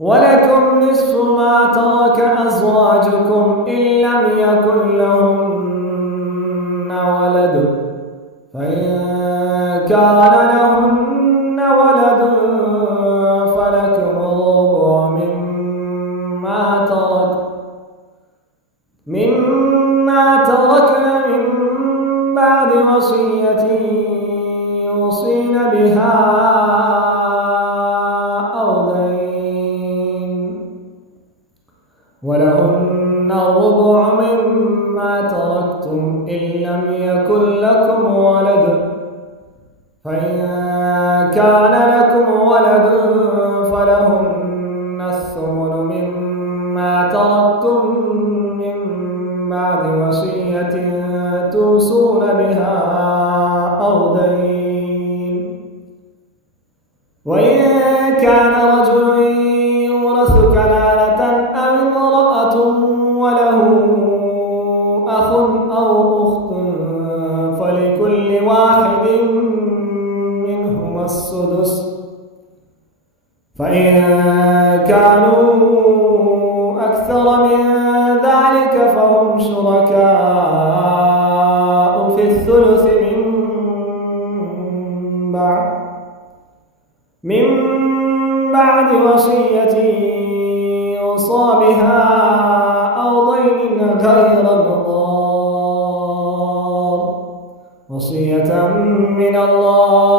ولكم نصف ما ترك أزواجكم إن لم يكن لهن ولد، فإن كان لهن ولد فلكم الربع مما تركن من بعد وصية يوصين بها أو دين، ولهن الربع مما تركتم إن لم يكن لكم ولد، فإن كان لكم ولد فلهن الثمن مما تركتم من بعد وصية توصون بها أو دين. وإن كان رجل يورث كلالة أو امرأة وله أخ أو أخت فلكل واحد منهما السدس، فإن كانوا أكثر من ذلك فهم شركاء في الثلث من بعد وصية يوصى بها أو دين غير مضار، وصية من الله